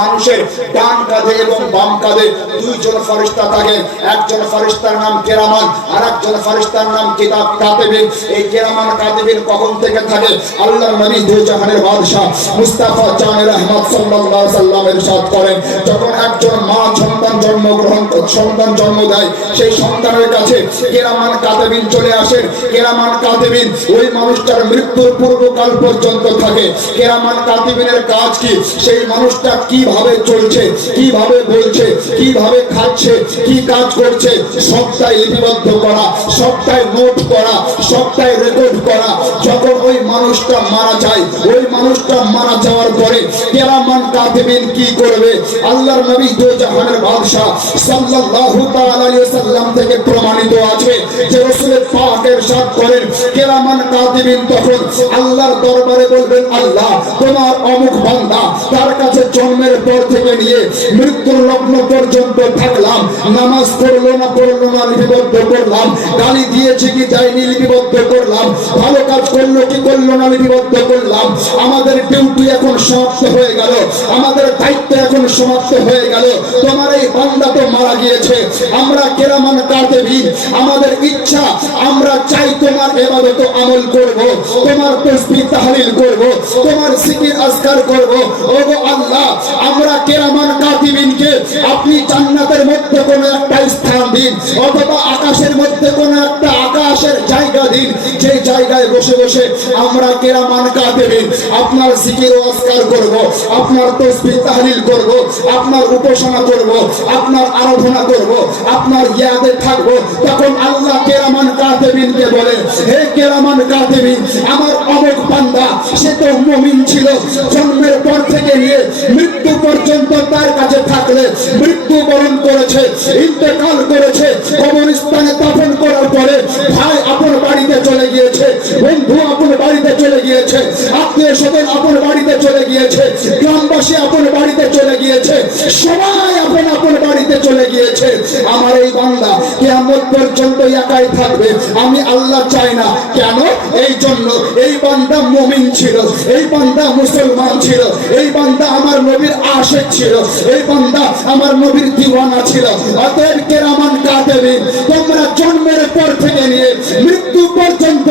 মানুষের ডান কাঁধে এবং বাম কাঁধে দুইজন ফেরেশতা থাকে। একজন ফেরেশতার নাম কেরামান, আর একজন ফেরেশতার নাম কিতাব কাতিবিন। এই কেরামান কাতিবিন কখন থেকে থাকে? আল্লাহর নবী দুই জাহানের বাদশা মুস্তাফা জানের রহমত সাল্লাল্লাহু আলাইহি ওয়াসাল্লাম ইরশাদ করেন, যখন একজন মা সন্তান জন্ম দেয়, সেই সন্তানের কাছে কেরামান কাতিবিন চলে আসেন। কেরামান কাতিবিন ওই মানুষটার মৃত্যুর পূর্বকাল পর্যন্ত থাকে। কেরামান কাতিবিনের কাজ কি? সেই মানুষটা কিভাবে চলছে, কিভাবে বলছে, কিভাবে খাচ্ছে, কি কাজ করছে, সবটাই লিপিবদ্ধ করা, সবটাই নোট করা, সবটাই রেকর্ড করা। যখন ওই মানুষটা মারা যায়, ওই মানুষটা মারা যাওয়ার পরে কেরামান কাতিবিন কি করবে? আল্লাহর নবী দো জাহানের বাদশা সাল্লাল্লাহু তাআলা আলাইহি ওয়াসাল্লাম থেকে প্রমাণিত আছে যে রাসূল পাক ইরশাদ করেন, কেরামান কাতিবিন তখন আল্লাহর দরবারে বলবেন, আল্লাহ তোমার অমুক বান্দা, তার কাছে জন্মের পর থেকে নিয়ে মৃত্যুর লগ্ন পর্যন্ত থাকলাম, নামাজ পড়লো না লিপিবদ্ধ করলাম, গালি দিয়েছে কি যায়নি লিপিবদ্ধ করলাম, ভালো কাজ করলো কি করলো না লিপিবদ্ধ করলাম। আমাদের ডিউটি এখন সমাপ্ত হয়ে গেল, আমাদের দায়িত্ব এখন সমাপ্ত হয়ে গেল। তোমার এই বান্দা তো মারা গিয়েছে, আমরা কেরামান কাতিবিন আমাদের ইচ্ছা, আমরা চাই তোমার ইবাদত আমল করব, তোমার তাসবিহ তাহলিল করব, তোমার জিকির আজকার করব। ওগো আল্লাহ, আমরা কেরামান কাতিবিনকে আপনি জান্নাতের মধ্যে কোনো একটা স্থান দিন, অথবা আকাশের মধ্যে কোনো একটা আকাশের জায়গা দিন, যে জায়গায় বসে বসে আমরা কেরামান কাতিবিন আপনার জিকির ও আজকার করব, আপনার তাসবিহ তাহলিল করব, আপনার উপাসনা করব, আপনার আরাধনা করব, আপনার ইয়াদে থাকব। তখন আল্লাহ কেরামান কাতিবিনকে বলেন, হে কেরামান কাতিবিন, আমার অমুক বান্দা সে তো মুমিন ছিল, জন্মের পর থেকে নিয়ে মৃত্যু পর্যন্ত তার কাছে থাকলে মৃত্যুবরণ করেছে, ইন্তেকাল করেছে, কবরস্থানে দাফন করার পরে ভাই আপন বাড়িতে চলে গিয়েছে, বন্ধু আপন বাড়িতে চলে গিয়েছে, আত্মীয় স্বজন আপন বাড়িতে চলে গিয়েছে, গ্রামবাসী আপন বাড়িতে চলে গিয়েছে, সবাই আপন আপন বাড়িতে চলে গিয়েছে। আমার এই বান্দা কিয়ামত পর্যন্ত একাই থাকবে, আমি আল্লাহ চাই না। কেন? এই জন্য এই বান্দা মুমিন ছিল, এই বান্দা মুসলমান ছিল, এই বান্দা আমার নবীর আশিক ছিল, এই বান্দা আমার নবীর দিওয়ানা ছিল। অতএব কেরামান কাতিবিন তোমরা জন্মের পর থেকে নিয়ে মৃত্যু পর্যন্ত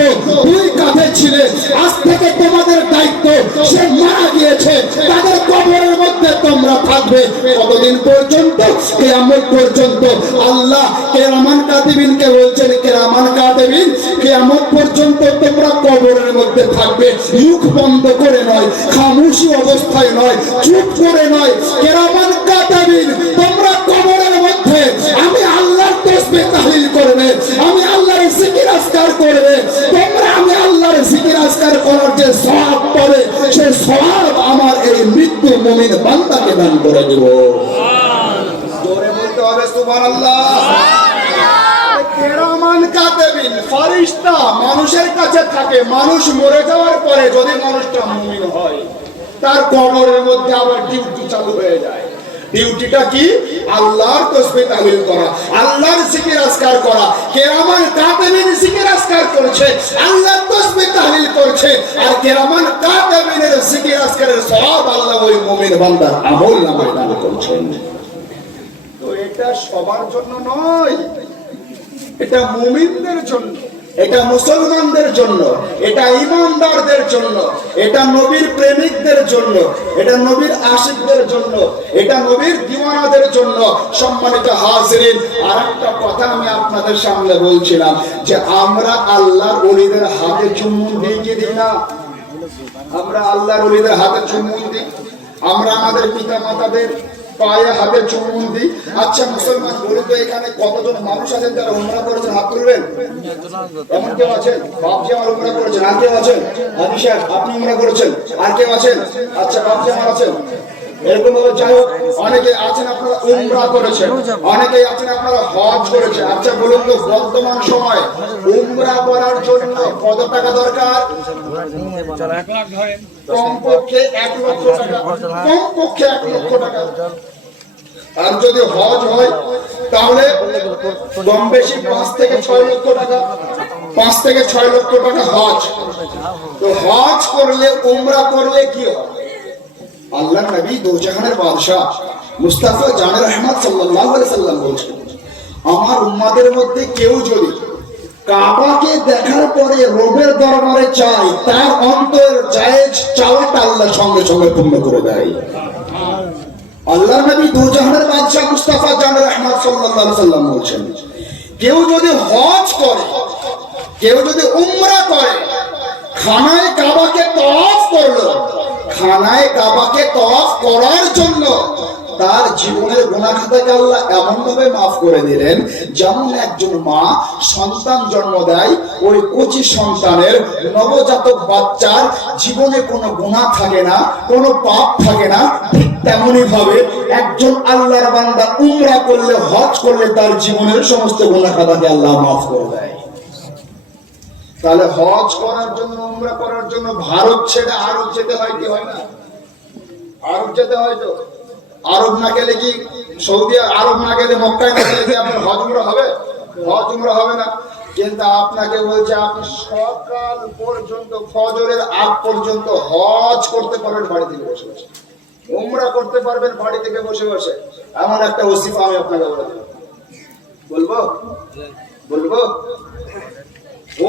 দুই কাঁধে ছিলে, আজ থেকে তোমাদের দায়িত্ব, সে মারা গিয়েছে, তাদের কবরের মধ্যে তোমরা থাকবে কতদিন পর্যন্ত? কিয়ামত পর্যন্ত। আল্লাহ কেরামান কাতিবিনকে বলছেন, কেরামান কাতিবিন কিয়ামত পর্যন্ত তোমরা কবরের মধ্যে থাকবে, মুখ বন্ধ করে নয়, খামোশী অবস্থায় নয়, চুপ করে নয়। কেরামান কাতিবিন তোমরা কবরের মধ্যে আমি আল্লাহর তাসবিহ তাহলিল করবে, আমি আল্লাহর জিকির আজকার করবে, তোমরা আমি আল্লাহর জিকির আজকার করার যে সওয়াব পাবে, সেই সওয়াব আমার এই মৃত্যু মুমিন বান্দাকে দান করে দেব। জোরে বলতে হবে সুবহানাল্লাহ। কেরামান কাতিবিন ফেরেশতা মানুষের কাছে থাকে, মানুষ মরে যাওয়ার পরে যদি মানুষটা মুমিন হয়, তার কবরের মধ্যে আবার ডিউটি চালু হয়ে যায়। ডিউটিটা কি? আল্লাহর তাসবিহ তাহলিল করা, আল্লাহর জিকির আজকার করা। কেরামান কাতিবিন জিকির আজকার করছে, আল্লাহর তাসবিহ তাহলিল করছে, আর কেরামান কাতিবিনের জিকির আজকারের সওয়াব আল্লাহ ওই মুমিন বান্দার আমলনামায় দান করছেন। তো এটা সবার জন্য নয়, এটা মুমিনদের জন্য, এটা মুসলমানদের জন্য, এটা ঈমানদারদের জন্য, এটা নবীর প্রেমিকদের জন্য, এটা নবীর আশিকদের জন্য, এটা নবীর দিওয়ানাদের জন্য। সম্মানিত হাজিরিন, আরেকটা কথা আমি আপনাদের সামনে বলছিলাম যে আমরা আল্লাহর ওলিদের হাতে চুম্বন দিই কি দিই না? আমরা আল্লাহর ওলিদের হাতে চুম্বন দিই, আমরা আমাদের পিতা মাতাদের পায়ে হাতে চুম্বন দিই। আচ্ছা মুসলমান বলি তো, এখানে কতজন মানুষ আছেন যারা উমরা করেছেন? হাত তুলবেন। এমন কেউ আছেন? বাপজি আমার উমরা করেছেন। আর কেউ আছেন? হাজি সাহেব আপনি উমরা করেছেন। আর কেউ আছেন? আচ্ছা বাপজি আমার আছেন। এরকম ভাবে যাই হোক, অনেকে আছেন আপনারা উমরা করেছেন, অনেকেই আছেন আপনারা হজ করেছেন। আচ্ছা বলুন তো, বর্তমান সময় উমরা করার জন্য কত টাকা দরকার? কমপক্ষে 1 লক্ষ টাকা, কমপক্ষে 1 লক্ষ টাকা। আর যদি হজ হয় তাহলে কম বেশি 5 থেকে 6 লক্ষ টাকা, 5 থেকে 6 লক্ষ টাকা হজ। তো হজ করলে উমরা করলে কি হয়? আল্লাহর নবী দোজাহানের বাদশা মুস্তাফা জানের আহমদ সাল্লাল্লাহু আলাইহি সাল্লাম বলছেন, আমার উম্মতের মধ্যে কেউ যদি কাবাকে দেখার পরে রবের দরবারে চায়, তার অন্তর জায়েজ চাওয়াটা আল্লাহ সঙ্গে সঙ্গে পূর্ণ করে দেয়। আল্লাহর নবী দোজাহানের বাদশা মুস্তাফা জানের আহমদ সাল্লাল্লাহু আলাইহি সাল্লাম বলছেন, কেউ যদি হজ করে, কেউ যদি উমরা করে, খানায় কাবাকে তওয়াফ করলো, খানায় কাবাকে তওয়াফ করার জন্য তার জীবনের গুনাহ খাতাকে আল্লাহ এমন ভাবে মাফ করে দিলেন, যেমন একজন মা সন্তান জন্ম দেয়, ওই কচি সন্তানের নবজাতক বাচ্চার জীবনে কোনো গুনাহ থাকে না, কোনো পাপ থাকে না, ঠিক তেমনি ভাবে একজন আল্লাহর বান্দা উমরা করলে, হজ করলে তার জীবনের সমস্ত গুনাহ খাতাকে আল্লাহ মাফ করে দেয়। তাহলে হজ করার জন্য, উমরা করার জন্য ভারত ছেড়ে আরব যেতে হয় কি হয় না? আরব যেতে হয়। তো আরব না গেলে কি, সৌদি আরব না গেলে, মক্কায় না গেলে কি আপনার হজ উমরা হবে? হজ উমরা হবে না। কিন্তু আপনাকে বলছে আপনি সকাল পর্যন্ত, ফজরের আগ পর্যন্ত হজ করতে পারবেন বাড়ি থেকে বসে বসে, উমরা করতে পারবেন বাড়ি থেকে বসে বসে। এমন একটা ওসিফা আমি আপনাকে বলে দিলাম। বলবো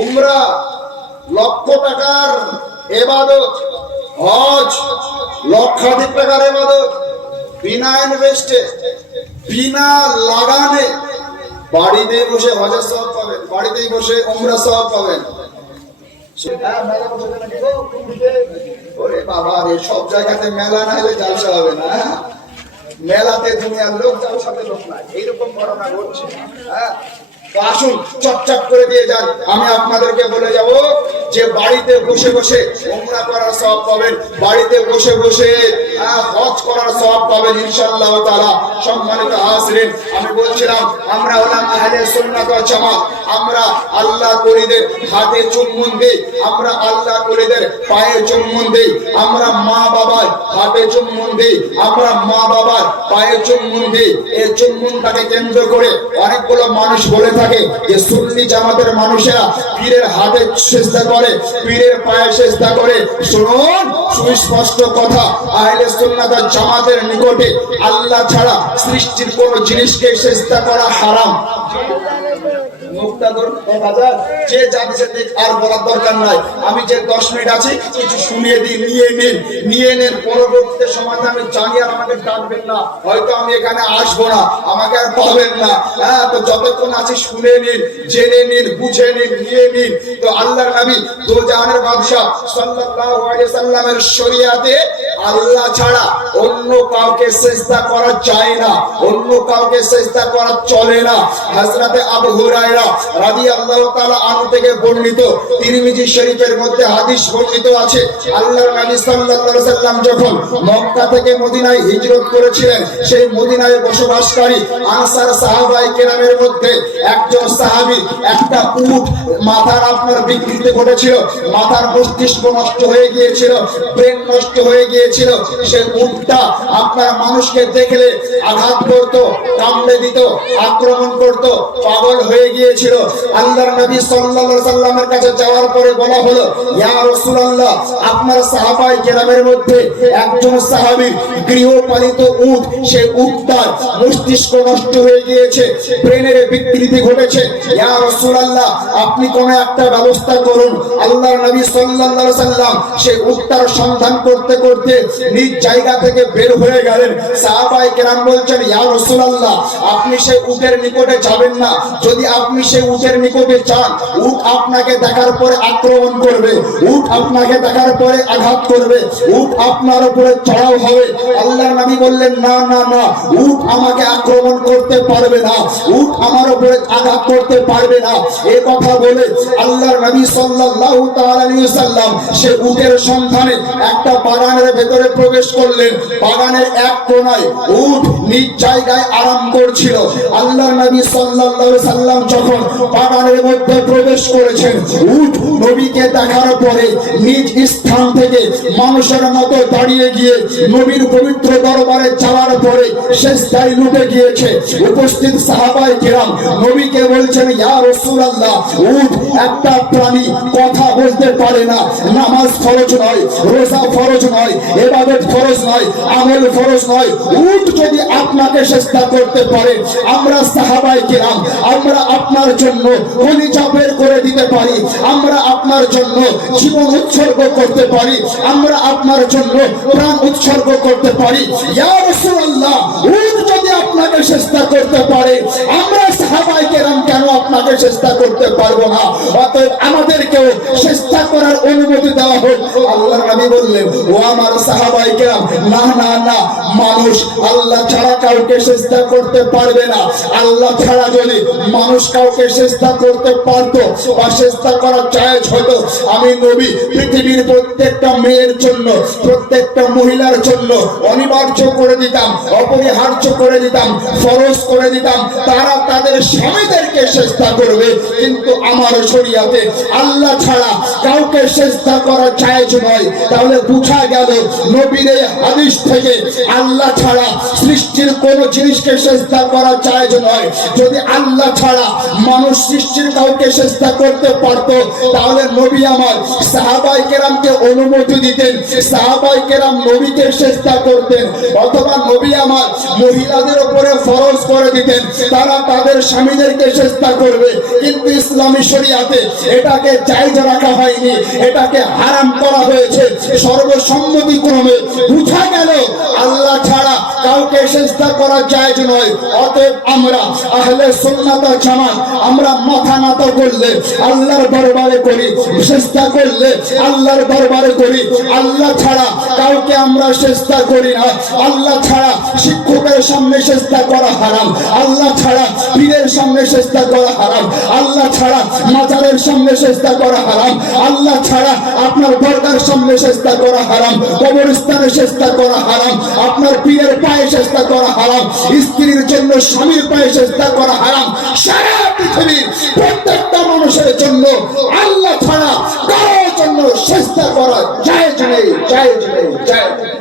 উমরা লক্ষ টাকার ইবাদত, হজ লক্ষাধিক টাকার ইবাদত, বিনা ইনভেস্টে, বিনা লাগানে বাড়িতেই বসে হজের সওয়াব পাবেন, বাড়িতেই বসে উমরা সওয়াব পাবেন। ওরে বাবা রে, সব জায়গাতে মেলা না হলে জালসা হবে না। মেলাতে দুনিয়ার লোক, জালসাতে লোক নাই, এইরকম ঘটনা ঘটছে। হ্যাঁ, আসুন চটচট করে দিয়ে যান। আমি আপনাদেরকে বলে যাব যে বাড়িতে বসে বসে উমরা করার সওয়াব পাবেন, বাড়িতে বসে বসে হজ করার সওয়াব পাবেন ইনশাআল্লাহ তাআলা। সম্মানিত হাজিরিন, আমি বলছিলাম আমরা হলাম আহলে সুন্নাত ওয়াল জামাত। আমরা আল্লাহ ওলিদের হাতে চুম্বন দেই, আমরা আল্লাহ ওলিদের পায়ে চুম্বন দেই, আমরা মা বাবার হাতে চুম্বন দেই, আমরা মা বাবার পায়ে চুম্বন দেই। এই চুম্বনটাকে কেন্দ্র করে অনেকগুলো মানুষ বলে থাকে যে সুন্নি জামাতের মানুষেরা পীরের হাতে সিজদা করে, পীরের পায়ে সিজদা করে। শুনুন, সুস্পষ্ট কথা, আহলে সুন্নাত ওয়াল জামাতের নিকটে আল্লাহ ছাড়া সৃষ্টির কোন জিনিসকে সিজদা করা হারাম। যে জানছে আর বলার দরকার নাই। আমি যে 10 মিনিট আছি কিছু শুনিয়ে দিই, নিয়ে নেন। পরবর্তী সময় আমি জানি আর আমাকে ডাকবেন না, হয়তো আমি এখানে আসবো না, আমাকে আর পাবেন না। হ্যাঁ, তো যতক্ষণ আছি শুনে নিন, জেনে নিন, বুঝে নিন, নিয়ে নিন। তো আল্লাহর নবী দোজাহানের বাদশা সাল্লাল্লাহু আলাইহি সাল্লামের শরিয়াতে আল্লাহ ছাড়া অন্য কাউকে সিজদা করা যায় না, অন্য কাউকে সিজদা করা চলে না। হযরতে আবু হুরায়রা রাদিয়াল্লাহু তাআলা আনহু থেকে বর্ণিত, তিরমিজি শরীফের মধ্যে হাদিস বর্ণিত আছে, আল্লাহর নবী সাল্লাল্লাহু আলাইহি সাল্লাম যখন মক্কা থেকে মদিনায় হিজরত করেছিলেন, সেই মদিনায় বসবাসকারী আনসার সাহাবায়ে কেরামের মধ্যে একজন সাহাবী একটা উট মাথার আপনার বিকৃতি ঘটেছিল, মাথার মস্তিষ্ক নষ্ট হয়ে গিয়েছিল, ব্রেন নষ্ট হয়ে গিয়েছিল। সেই উটটা আপনার মানুষকে দেখলে আঘাত করত, কামড়ে দিত, আক্রমণ করত, পাগল হয়ে গিয়েছিল। আল্লাহর নবী সাল্লাল্লাহু আলাইহি সাল্লামের কাছে যাওয়ার পরে বলা হলো, ইয়া রাসূলুল্লাহ, আপনার সাহাবায়ে কেরামের মধ্যে একজন সাহাবীর গৃহপালিত উট, সেই উটটার মস্তিষ্ক নষ্ট হয়ে গিয়েছে, ব্রেনের বিকৃতি ঘটেছে। ইয়া রাসূলুল্লাহ, আপনি কোন একটা ব্যবস্থা করুন। আল্লাহর নবী সাল্লাল্লাহু আলাইহি সাল্লাম সেই উটটার সন্ধান করতে করতে নিজ জায়গা থেকে বের হয়ে গেলেন। সাহাবায়ে কেরাম বলছেন, ইয়া রাসূলুল্লাহ, আপনি সেই উটের নিকটে যাবেন না। যদি আপনি সেই উটের নিকটে যান, উট আপনাকে দেখার পরে আক্রমণ করবে, উট আপনাকে দেখার পরে আঘাত করবে, উট আপনার উপরে চড়াও হবে। আল্লাহর নবী বললেন, না না না, উট আমাকে আক্রমণ করতে পারবে না, উট আমার উপরে আঘাত করতে পারবে না। এই কথা বলে আল্লাহর নবী সাল্লাল্লাহু তাআলা আলাইহি ওয়াসাল্লাম সে উটের সন্ধানে একটা বাগানের ভেতরে প্রবেশ করলেন। বাগানের এক কোণায় উট নিজ জায়গায় আরাম করছিল। আল্লাহর নবী সাল্লাল্লাহু আলাইহি সাল্লাম যখন বাগানের মধ্যে প্রবেশ করেছেন, উট নবীকে দেখার পরে নিজ স্থান থেকে মানুষের মতো দাঁড়িয়ে গিয়ে নবীর পবিত্র দরবারে যাওয়ার পরে সিজদায় লুটে গিয়েছে। উপস্থিত সাহাবায়ে কেরাম নবীকে বলছেন, ইয়া রাসূলুল্লাহ, উট একটা প্রাণী কথা বলতে পারে না, নামাজ ফরজ নয়, রোজা ফরজ নয়, ইবাদত ফরজ নয়, আমল ফরজ নয়, উট যদি আপনাকে সিজদা করতে পারে, আমরা সাহাবায়ে কেরাম আমরা আপনার জন্য কলিজা বের করে দিতে পারি, আমরা আপনার জন্য জীবন উৎসর্গ করতে পারি, আমরা আপনার জন্য প্রাণ উৎসর্গ করতে পারি। ইয়া রাসূলুল্লাহ, উট যদি আপনাকে সিজদা করতে পারে, আমরা সাহাবায়ে কেরাম কেন আপনাকে সিজদা করতে পারবো না? অতএব আমাদেরকেও সিজদা করার অনুমতি দেওয়া হোক। আল্লাহর নবী বললেন, ও আমার সাহাবায়ে কেরাম, না না না, মানুষ আল্লাহ ছাড়া কাউকে সিজদা করতে পারবে না। আল্লাহ ছাড়া যদি মানুষ কাউকে সিজদা করতে পারতো বা সিজদা করা জায়েজ হতো, আমি নবী পৃথিবীর প্রত্যেকটা মেয়ের জন্য, প্রত্যেকটা মহিলার জন্য অনিবার্য করে দিতাম, অপরিহার্য করে দিতাম, ফরজ করে দিতাম, তারা তাদের স্বামীদেরকে সিজদা করবে। কিন্তু আমার শরীয়তে আল্লাহ ছাড়া কাউকে সিজদা করা জায়েজ নয়। তাহলে বোঝা গেল নবীর এই হাদিস থেকে আল্লাহ ছাড়া সৃষ্টির কোন জিনিসকে সিজদা করা জায়েজ নয়। যদি আল্লাহ ছাড়া মানুষ সৃষ্টির কাউকে সিজদা করতে পারতো, তাহলে নবী আমার সাহাবায়ে কেরামকে অনুমতি দিতেন, সাহাবায়ে কেরাম নবীকে সিজদা করতেন, অথবা নবী আমার মহিলাদের উপরে ফরজ করে দিতেন, তারা তাদের স্বামীদেরকে সিজদা করবে। কিন্তু ইসলামী শরীয়তে এটাকে জায়েজ রাখা হয়নি, এটাকে হারাম করা হয়েছে সর্বসম্মতিক্রমে। বুঝা গেল আল্লাহ ছাড়া কাউকে সিজদা করা জায়েজ নয়। অতএব আমরা আহলে সুন্নাত ওয়াল জামাত আমরা মাথা নত করলে আল্লাহর দরবারে করি, সিজদা করলে আল্লাহর দরবারে করি। আল্লাহ ছাড়া কাউকে আমরা সিজদা করি না। আল্লাহ ছাড়া শিক্ষকের সামনে সিজদা করা হারাম, আল্লাহ ছাড়া পীরের সামনে সিজদা করা হারাম, আল্লাহ ছাড়া মাজারের সামনে সিজদা করা হারাম, আল্লাহ ছাড়া আপনার দরগার সামনে সিজদা করা হারাম, কবরস্থানে সিজদা করা হারাম, আপনার পীরের পায়ে সিজদা করা হারাম, স্ত্রীর জন্য স্বামীর পায়ে সিজদা করা হারাম। সারা পৃথিবীর প্রত্যেকটা মানুষের জন্য আল্লাহ ছাড়া কারোর জন্য সিজদা করা জায়েজ নেই, জায়েজ নেই, জায়েজ নেই।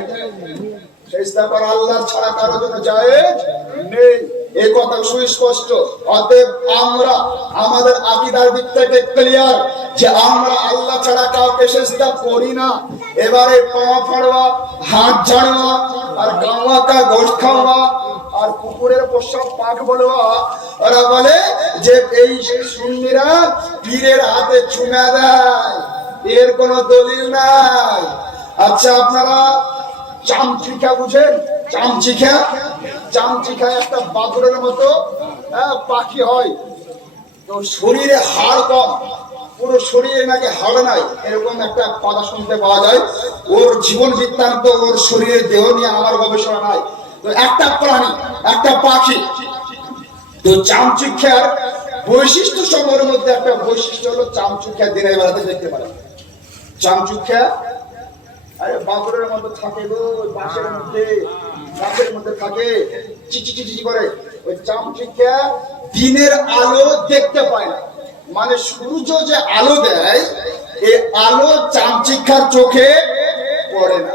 সিজদা করা আল্লাহ ছাড়া কারোর জন্য জায়েজ নেই, এই কথা সুস্পষ্ট। অতএব আমরা আমাদের আকীদার দিক থেকে ক্লিয়ার যে আমরা আল্লাহ ছাড়া কাউকে সিজদা করি না। এবারে পা ফাড়ওয়া, হাত ঝাড়ওয়া, আর গাওয়া কা গোশত খাওয়া, আর কুকুরের প্রস্রাব পাক বলওয়া, ওরা বলে যে এই সুন্নিরা পীরের হাতে চুমা দেয়, এর কোনো দলিল নাই। আচ্ছা, আপনারা চামচিকা বুঝেন? চামচিকা, চামচিকা একটা বাদুড়ের মতো পাখি হয়, তো শরীরে হাড় কম, পুরো শরীরে নাকি হাড় নাই, এরকম একটা কথা শুনতে পাওয়া যায়। ওর জীবন বৃত্তান্ত, ওর শরীরের দেহ নিয়ে আমার গবেষণা নাই। তো একটা প্রাণী, একটা পাখি, তো চামচিকার বৈশিষ্ট্য সমূহের মধ্যে একটা বৈশিষ্ট্য হলো চামচিকা দিনের বেলাতে দেখতে পারে। চামচিকা আরে বাদুড়ের মতো থাকে গো, বাঁশের মধ্যে, গাছের মধ্যে থাকে, চিচি চিচি করে। ওই চামচিকা দিনের আলো দেখতে পায় না, মানে সূর্য যে আলো দেয়, এই আলো চামচিকার চোখে পড়ে না।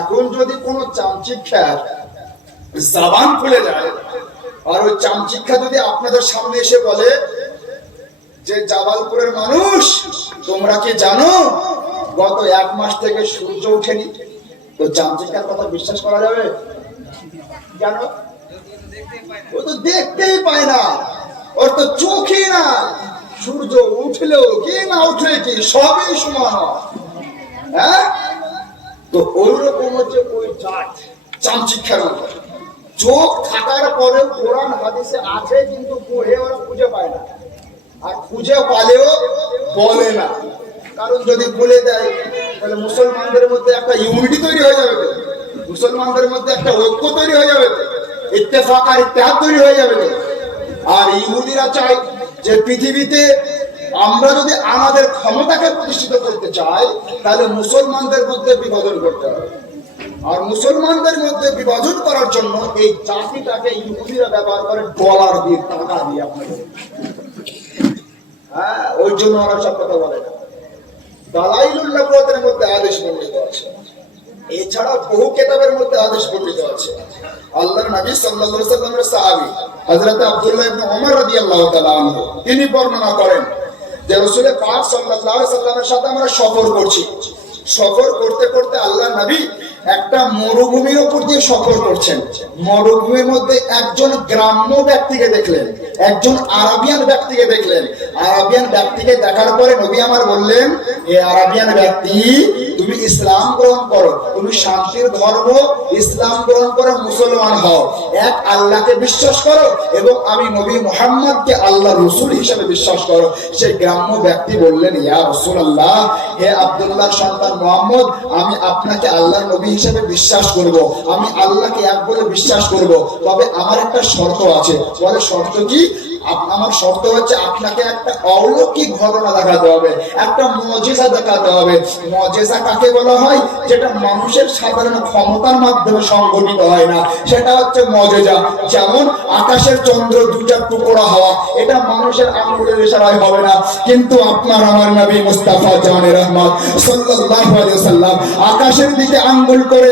এখন যদি কোনো চামচিকার জবান খুলে যায়, আর ওই চামচিকা যদি আপনাদের সামনে এসে বলে যে জাবালপুরের মানুষ, তোমরা কি জানো গত 1 মাস থেকে সূর্য ওঠেনি? তো চামচিকার কথা বিশ্বাস করা যাবে? কেন? ও তো দেখতেই পায় না, ওর তো চোখই না। সূর্য উঠলেও কি না উঠলে কি সবই সমান। হ্যাঁ, তো ওইরকম হচ্ছে ওই জাত চামচিকার মতো। চোখ থাকার পরে কোরআন হাদিসে আছে, কিন্তু ওরা খুঁজে পায় না, আর খুঁজে পালেও বলে না। কারণ যদি বলে দেয় তাহলে মুসলমানদের মধ্যে একটা ইউনিটি তৈরি হয়ে যাবে, মুসলমানদের মধ্যে একটা ঐক্য তৈরি হয়ে যাবে, ইত্তেফাক আর ইত্তেহাদ তৈরি হয়ে যাবে। আর ইহুদিরা চায় যে পৃথিবীতে আমরা যদি আমাদের ক্ষমতাকে প্রতিষ্ঠিত করতে চাই, তাহলে মুসলমানদের মধ্যে বিভাজন করতে হবে। আর মুসলমানদের মধ্যে বিভাজন করার জন্য এই জাতিটাকে ইহুদিরা ব্যবহার করে ডলার দিয়ে, টাকা দিয়ে আপনাদের। হ্যাঁ, ওই জন্য ওরা সব কথা বলে না। দালাইলুল নবুওয়াতের মধ্যে আদেশ বর্ণিত আছে, এছাড়া বহু কিতাবের মধ্যে আদেশ বর্ণিত আছে। আল্লাহর নবী সাল্লাল্লাহু আলাইহি ওয়াসাল্লামের সাহাবী হযরত আব্দুল্লাহ ইবনে ওমর রাদিয়াল্লাহু তাআলা আনহু তিনি বর্ণনা করেন যে রাসূল পাক সাল্লাল্লাহু আলাইহি ওয়াসাল্লামের সাথে আমরা সফর করছি। সফর করতে করতে আল্লাহর নবী একটা মরুভূমির উপর দিয়ে সফর করছেন। মরুভূমির মধ্যে একজন গ্রাম্য ব্যক্তিকে দেখলেন, একজন আরাবিয়ান ব্যক্তিকে দেখলেন। আরাবিয়ান ব্যক্তিকে দেখার পরে নবী আমার বললেন, হে আরাবিয়ান ব্যক্তি, তুমি ইসলাম গ্রহণ করো, তুমি শান্তির ধর্ম ইসলাম গ্রহণ করে মুসলমান হও, এক আল্লাহকে বিশ্বাস করো এবং আমি নবী মুহাম্মদকে আল্লাহর রাসূল হিসেবে বিশ্বাস করো। সেই গ্রাম্য ব্যক্তি বললেন, ইয়া রাসূলুল্লাহ, হে আব্দুল্লাহর সন্তান মুহাম্মদ, আমি আপনাকে আল্লাহর নবী হিসেবে বিশ্বাস করব, আমি আল্লাহকে এক বলে বিশ্বাস করব, তবে আমার একটা শর্ত আছে। বলে, শর্ত কি? আমার শর্ত হচ্ছে আপনাকে একটা অলৌকিক ঘটনা দেখাতে হবে, একটা মুজিজা দেখাতে হবে। মুজিজা কাকে বলা হয়? যেটা মানুষের সাধারণ ক্ষমতার মাধ্যমে সংঘটিত হয় না, সেটা হচ্ছে মুজিজা। যেমন আকাশের চন্দ্র দুইটা টুকরা হওয়া, এটা মানুষের আঙ্গুলের ইশারায় হবে না, কিন্তু আপনার আমার নবী মুস্তাফা জানে রহমত সাল্লাল্লাহু আলাইহি ওয়াসাল্লাম আকাশের দিকে আঙ্গুল করে,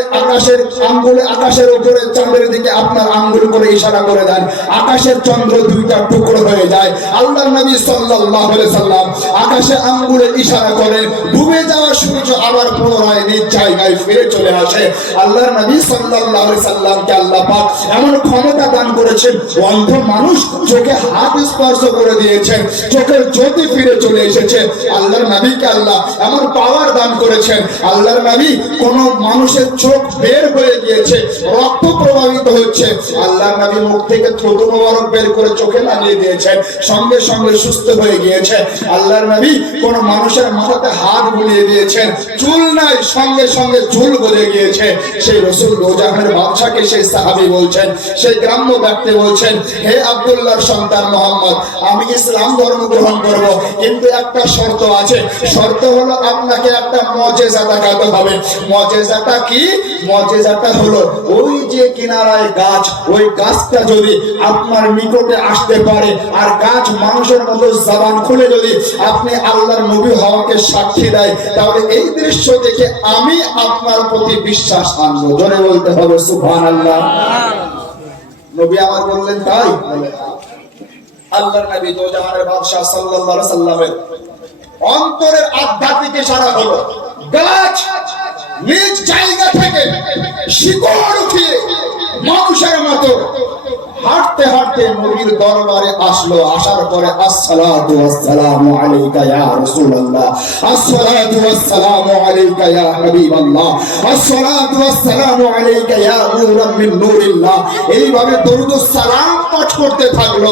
আকাশের উপরে চাঁদের দিকে আপনার আঙ্গুল করে ইশারা করে দেন, আকাশের চন্দ্র দুইটা টুকরো হয়ে যায়। আল্লাহর নবী সাল্লাল্লাহু আলাইহি সাল্লাম আকাশে আঙ্গুলে ইশারা করেন, ডুবে যাওয়া সূর্য আবার পুনরায় নিজ জায়গায় ফিরে চলে আসে। আল্লাহর নবী সাল্লাল্লাহু আলাইহি সাল্লামকে আল্লাহ পাক এমন ক্ষমতা দান করেছেন, অন্ধ মানুষ চোখে হাত স্পর্শ করে দিয়েছেন, চোখের জ্যোতি ফিরে চলে এসেছে। আল্লাহর নবীকে আল্লাহ এমন পাওয়ার দান করেছেন, আল্লাহর নবী কোন মানুষের চোখ বের হয়ে গিয়েছে, রক্ত প্রবাহিত হচ্ছে, আল্লাহর নবী মুখ থেকে থুতু মোবারক বের করে চোখে লাগিয়ে দিয়েছেন, সঙ্গে সঙ্গে সুস্থ হয়ে গিয়েছে। আল্লাহর নবী কোন মানুষের মাথাতে হাত বুলিয়ে দিয়েছেন, চুল নাই, সঙ্গে সঙ্গে চুল গলে গিয়েছে। সেই রাসূল দোজাহানের বাদশাকে সেই সাহাবী বলছেন, সেই গ্রাম্য ব্যক্তি বলছেন, হে আব্দুল্লাহর সন্তান মুহাম্মদ, আমি ইসলাম ধর্ম গ্রহণ করব, কিন্তু একটা শর্ত আছে। শর্ত হলো আপনাকে একটা মুজিজা দেখাতে হবে। মুজিজাটা কি? মুজিজাটা হলো ওই যে কিনারায় গাছ, ওই গাছটা যদি আপনার নিকটে আসতে পারে আর গাছ মানুষের মতো জবান খুলে যদি আপনি আল্লাহর নবী হওয়াকে সাক্ষী দেয়, তাহলে এই দৃশ্য দেখে আমি আপনার প্রতি বিশ্বাস আনবো। জোরে বলতে হবে সুবহানাল্লাহ। নবী আমার বললেন, তাই? আল্লাহর নবী দোজাহানের বাদশা সাল্লাল্লাহু আলাইহি সাল্লামের অন্তরের আধ্যাত্মিক ইশারা হলো, গাছ নিজ জায়গা থেকে শিকড় উঠিয়ে মানুষের মতো হাঁটতে হাঁটতে নবীর দরবারে আসলো। আসার পরে আসসালাতু ওয়াসসালামু আলাইকা ইয়া রাসূলুল্লাহ, আসসালাতু ওয়াসসালামু আলাইকা ইয়া হাবিবাল্লাহ, আসসালাতু ওয়াসসালামু আলাইকা ইয়া নূরাম মিন নূরিল্লাহ, এইভাবে দরুদ ও সালাম পাঠ করতে থাকলো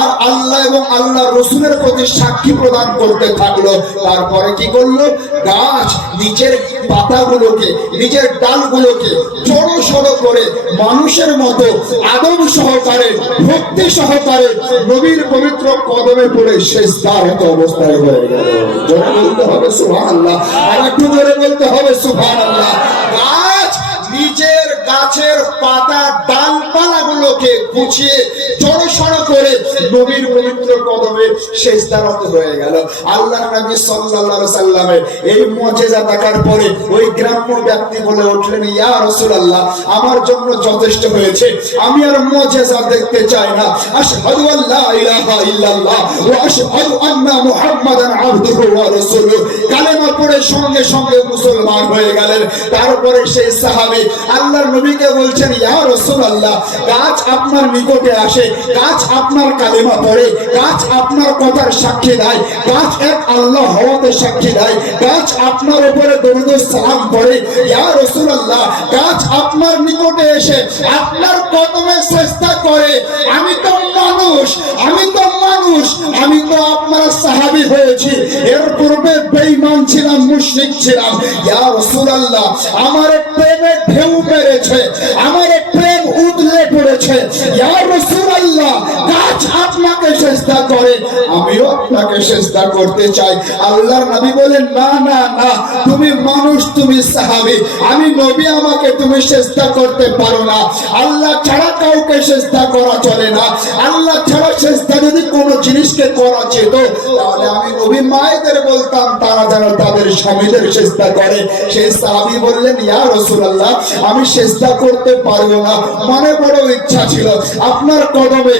আর আল্লাহ এবং আল্লাহর রাসূলের প্রতি সাক্ষী প্রদান করতে থাকলো। তারপরে কি করলো? গাছ নিজের পাতাগুলোকে, নিজের ডালগুলোকে জড়ো সড়ো করে মানুষের মতো আদব সহকারে, ভক্তি সহকারে নবীর পবিত্র কদমে পড়ে সিজদারত অবস্থায় হয়ে গেল। জোরে বলতে হবে সুবহানাল্লাহ, আর একটু জোরে বলতে হবে সুবহানাল্লাহ। গাছ নিজের গাছের পাতা ডালপালাগুলোকে গুছিয়ে জড়সড় করে নবীর পবিত্র কদমে সিজদারত হয়ে গেল। আল্লাহর নবী সাল্লাল্লাহু আলাইহি সাল্লামের এই মুজিজা দেখার পরে ওই গ্রাম্য ব্যক্তি বলে উঠলেন, ইয়া রাসূলুল্লাহ, আমার জন্য যথেষ্ট হয়েছে, আমি আর মুজিজা দেখতে চাই না। আশহাদু আল্লা ইলাহা ইল্লাল্লাহ ওয়া আশহাদু আন্না মুহাম্মাদান আবদুহু ওয়া রাসূলুহু, কালেমা পড়ে সঙ্গে সঙ্গে মুসলমান হয়ে গেলেন। তারপরে সেই সাহাবী আল্লাহর নবীকে বলছেন, ইয়া রাসূলুল্লাহ, গাছ আপনার নিকটে আসে, গাছ আপনার কালেমা পড়ে, গাছ আপনার কথার সাক্ষী দেয়, গাছ এক আল্লাহ হওয়াতে সাক্ষী দেয়, গাছ আপনার উপরে দরুদ ও সালাম পড়ে। ইয়া রাসূলুল্লাহ, গাছ আপনার নিকটে এসে আপনার কদমে সিজদা করে। আমি তো মানুষ, আমি তো মানুষ, আমি তো আপনার সাহাবী হয়েছি, এর পূর্বে বেঈমান ছিলাম, মুশরিক ছিলাম। ইয়া রাসূলুল্লাহ, আমার প্রেমে ঢেউ মেরেছে, আমার প্রেম উদলে পড়েছে। ইয়া রাসূলুল্লাহ, গাছ আপনাকে সিজদা করে, আমি আমিও আপনাকে সেজদা করতে চাই। আল্লাহর নবী বলেন, না না না, তুমি মানুষ, তুমি সাহাবী, আমি নবী, আমাকে তুমি সেজদা করতে পারো না। আল্লাহ ছাড়া কাউকে সেজদা করা চলে না। আল্লাহ ছাড়া সেজদা যদি কোনো জিনিসকে করা যেত, তাহলে আমি নবী মায়েদের বলতাম তারা যেন তাদের স্বামীদের সেজদা করে। সেই সাহাবী বললেন, ইয়া রাসূলুল্লাহ, আমি সেজদা করতে পারবো না, মনে বড় ইচ্ছা ছিল আপনার কদমে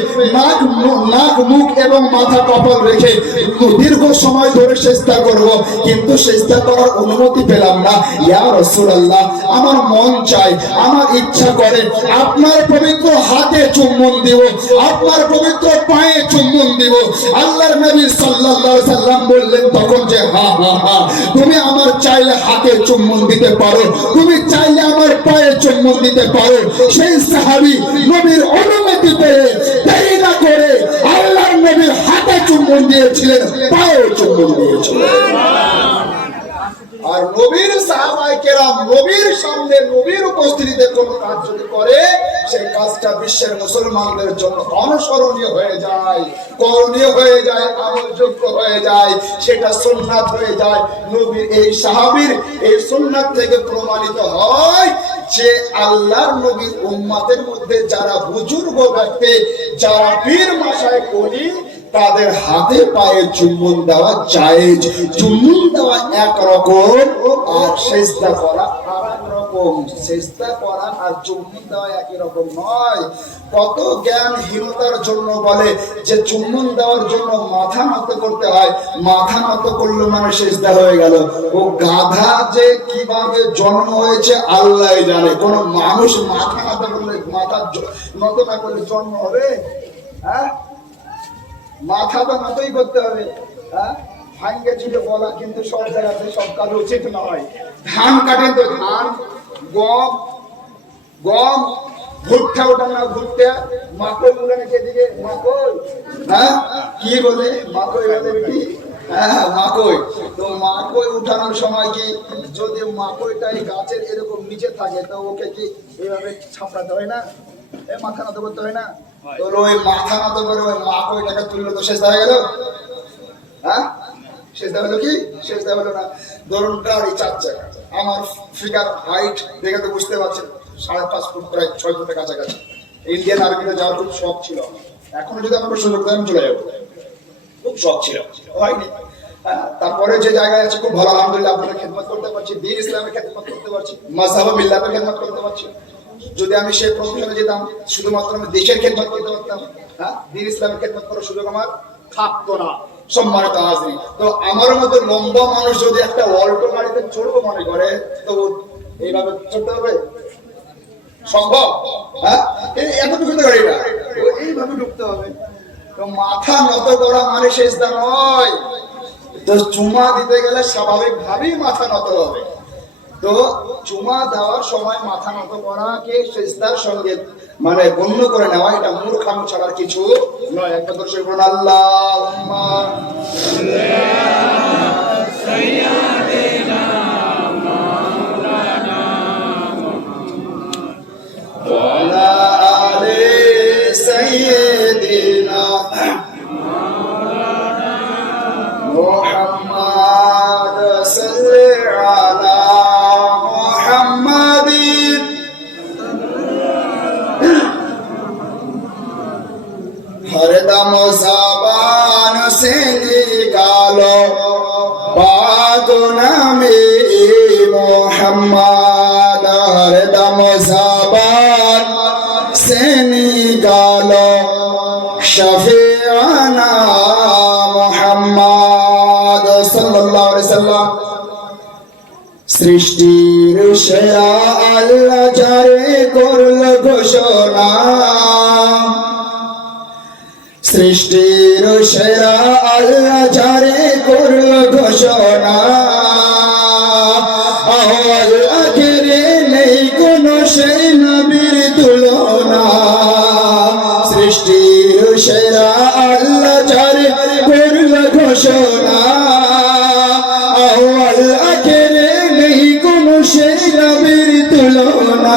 নাক মুখ এবং মাথা কপাল রেখে দীর্ঘ সময় ধরে সেজদা করব, কিন্তু সেজদা করার অনুমতি পেলাম না। ইয়া রাসূলুল্লাহ, আমার মন চায়, আমার ইচ্ছা করে আপনার পবিত্র হাতে চুম্বন দিব, আপনার পবিত্র পায়ে চুম্বন দিব। আল্লাহর নবী সাল্লাল্লাহু আলাইহি সাল্লাম বললেন তখন যে, হ্যাঁ হ্যাঁ হ্যাঁ, তুমি আমার চাইলে হাতে চুম্বন দিতে পারো, তুমি চাইলে আমার পায়ে চুম্বন দিতে পারো। সেই সাহাবী নবীর অনুমতি পেয়ে দেরি না করে আল্লাহর নবীর হাতে চুম্বন দিয়েছিলেন, পায়ে চুম্বন দিয়েছিলেন। আর নবীর সাহাবায়ে কেরাম নবীর সামনে নবীর উপস্থিতিতে কোন কাজ যদি করে, সেই কাজটা বিশ্বের মুসলমানদের জন্য অনুসরণীয় হয়ে যায়, করণীয় হয়ে যায়, আমলযোগ্য হয়ে যায়, সেটা সুন্নাত হয়ে যায়। নবীর এই সাহাবীর এই সুন্নাত থেকে প্রমাণিত হয় যে আল্লাহর নবীর উম্মতের মধ্যে যারা বুজুর্গ ব্যক্তি, যারা পীর মাশায়েখ ওলি, তাদের হাতে পায়ে চুম্বন দেওয়া জায়েজ। চুম্বন দেওয়া একরকম আর সেজদা করা আরেক রকম। সেজদা করা আর চুম্বন দেওয়া একই রকম নয়। কত জ্ঞানহীনতার জন্য বলে যে চুম্বন দেওয়ার জন্য মাথা নত করতে হয়, মাথা নত করলে মানে সেজদা হয়ে গেল। ও গাধা যে কিভাবে জন্ম হয়েছে আল্লাহ জানে। কোন মানুষ মাথা নত করলে, মাথা নত না করলে জন্ম হবে? হ্যাঁ, মাথা তো নতই করতে হবে। হ্যাঁ, ভাঙ্গে চুটে বলা কিন্তু সব জায়গাতে সব কাজ উচিত নয়। ধান কাটেন তো ধান, গম, গম, ভুট্টা ওটা না ভুট্টা, মাকই গুলো নাকি এদিকে মাকই, হ্যাঁ কি বলে মাকই বলে কি? হ্যাঁ মাকই। তো মাকই উঠানোর সময় কি যদি মাকইটাই গাছের এরকম নিচে থাকে, তো ওকে কি এইভাবে ছাপড়াতে হয় না? মাথা নত করতে হয় না? তোর ওই মাথা নত করে ওই মাকইটাকে তুললে তো শেষ হয়ে গেল। হ্যাঁ, সেটা হলো কি? সেটা হলো না। ধরুন গাড়ি 4 চাকা, আমার ফিগার হাইট দেখে তো বুঝতে পারছেন 5.5 ফুট, প্রায় 6 ফুটের কাছাকাছি। ইন্ডিয়ান আর্মিতে যাওয়ার খুব শখ ছিল, এখনো যদি আমাকে সুযোগ দেয় আমি চলে যাবো, খুব শখ ছিল, হয়নি। তারপরে যে জায়গায় আছে খুব ভালো, আলহামদুলিল্লাহ, আপনাদের খেদমত করতে পারছি, দ্বীন ইসলামের খেদমত করতে পারছি, মাযহাব মিল্লাতের খেদমত করতে পারছি। যদি আমি সেই প্রফেশনে যেতাম, শুধুমাত্র আমি দেশের খেদমত করতে পারতাম, হ্যাঁ, দ্বীন ইসলামের খেদমত করার সুযোগ আমার থাকতো না। সম্মানিত হাজরিন, তো আমার মতো লম্বা মানুষ যদি একটা অল্টো গাড়িতে চড়বো মনে করে, তো এইভাবে চড়তে হবে? সম্ভব? হ্যাঁ, এতটুকু গাড়িটা এইভাবে ঢুকতে হবে। তো মাথা নত করা মানে সেজদা নয়। তো চুমা দিতে গেলে স্বাভাবিক ভাবেই মাথা নত হবে। তো চুমা দেওয়ার সময় মাথা নত করাকে সেজদার সঙ্গে মানে গণ্য করে নেওয়া, এটা মূর্খামি ছাড়ার কিছু নয়। একবার দর্শক বলুন, আল্লাহুম্মা সাইয়্যিদিনা মাওলানা ওয়া আলা আলি সাইয়্যিদিনা মাওলানা মুহাম্মদ সাল্লাল্লাহু আলা মুহাম্মাদিন। हरदम ज़बान से निकालो पाक नामे मोहम्मद, हरदम ज़बान से निकालो शफीआना मोहम्मद सल्लल्लाहु अलैहि वसल्लम। सृष्टिर सेरा आल्लाह जारे करल घोषणा, सृष्टिर सेरा आल्लाह जारे करल घोषणा, आखिरे नेই কোনো সেই নবীর তুলনা। सृष्टिर सेरा आल्लाह जारे करल घोषणा, আখেরে নেই কোনো সেই নবীর তুলনা।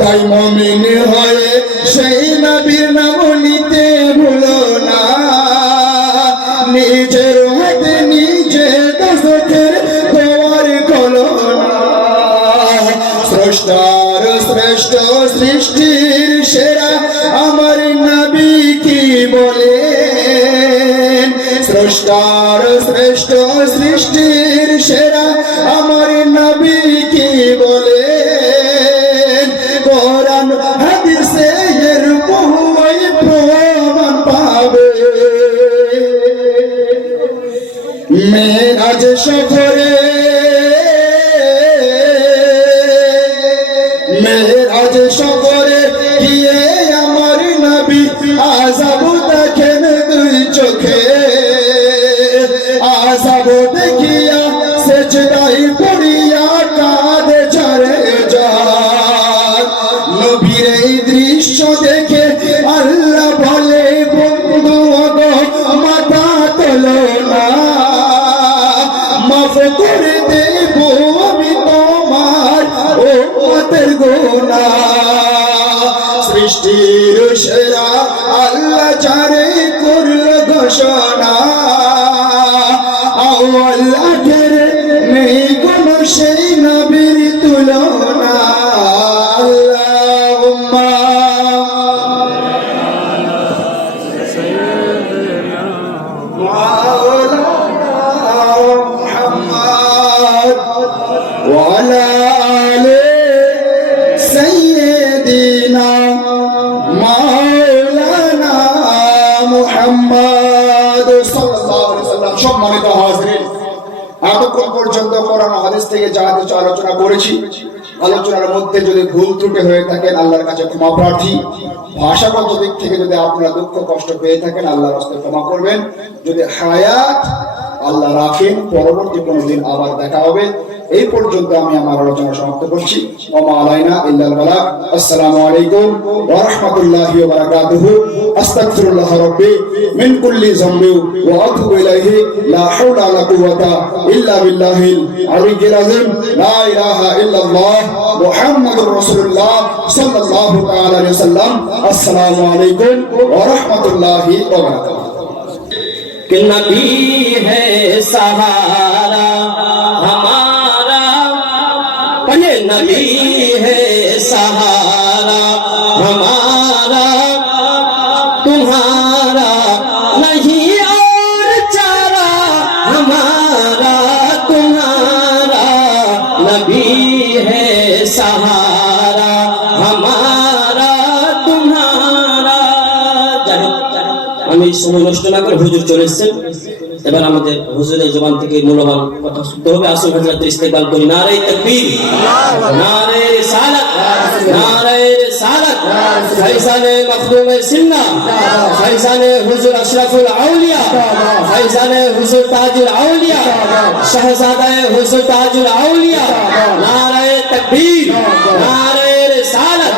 তাই মুমিন হয়ে সেই নবীর নাম নিতে ভুলো না, শ্রেষ্ঠ সৃষ্টির সেরা আমার নবী কি বলেন, স্রষ্টার শ্রেষ্ঠ সৃষ্টির সেরা আমার নবী কি বলেন, কোরআন হাদিসে এর বহুই প্রমাণ পাবে। মেরাজ সফরে মেরাজ সফরে গিয়ে আমার নবী আযাব দেখেন দুই চোখে, আযাব দেখিয়া সেজদায় পড়িয়া কাঁদে ঝরে যায়। নবীর এই দৃশ্য দেখে আল্লাহ বলে বন্ধু গো মাথা তোলো না, মাফ করে দেব আমি তোমার উম্মতের গুনাহ। সৃষ্টির সেরা আল্লাহ যারে করল ঘোষণা, আউয়াল আখের নেই কোনো সেই নবীর তুলনা। আল্লাহুম্মা মাওলানা মুহাম্মদ ওয়া আলা আলি সাইয়্যিদিনা মাওলানা মুহাম্মদ সাল্লাল্লাহু আলাইহি ওয়াসাল্লাম। সম্মানিত হাজিরিন, এতক্ষণ পর্যন্ত কোরআন হাদিস থেকে যা কিছু আলোচনা করেছি, আলোচনার মধ্যে যদি ভুল ত্রুটি হয়ে থাকেন আল্লাহর কাছে ক্ষমা প্রার্থী। ভাষাগত দিক থেকে যদি আপনারা দুঃখ কষ্ট পেয়ে থাকেন আল্লাহর রাস্তে ক্ষমা করবেন। যদি হায়াত আল্লাহ রাখেন পরবর্তী কোনো দিন আবার দেখা হবে। এই পর্যন্ত আমি আমার আলোচনা সমাপ্ত করছি। ওমা আলাইনা ইল্লাল বালাগ। আসসালামু আলাইকুম ওয়া রাহমাতুল্লাহি ওয়া বারাকাতুহু। আস্তাগফিরুল্লাহ রাব্বি মিন কুল্লি যামবি ওয়া আতুবু ইলাইহি লা হাওলা ওয়া লা কুওয়াতা ইল্লা বিল্লাহিল আলিয়্যিল আযীম। লা ইলাহা ইল্লাল্লাহ মুহাম্মাদুর রাসূলুল্লাহ সাল্লাল্লাহু তাআলা আলাইহি ওয়াসাল্লাম। আসসালামু আলাইকুম ওয়া রাহমাতুল্লাহি ওয়া বারাকাতুহু। कि नबी है सहारा हमारा, ये नबी है सहारा हमारा, तुम्हारा नहीं और चारा हमारा, तुम्हारा नबी है सहारा हमारा, तुम्हारा। আমি সময় নষ্ট না করে হুজুর চলে এসেছেন, এবার আমাদের হুজুরের জবান থেকে মূল্যবান কথা শুনতে হবে। আসল হযরত ইস্তেকবাল করি। নারে তাকবীর, নারে রিসালাত, নারে রিসালাত। ফয়সালে মখদুমে সিন্না, ফয়সালে হুজুর আশরাফুল আউলিয়া, ফয়সালে হুজুর তাজুল আউলিয়া, শাহজাদায়ে হুজুর তাজুল আউলিয়া। নারে তাকবীর, নারে রিসালাত।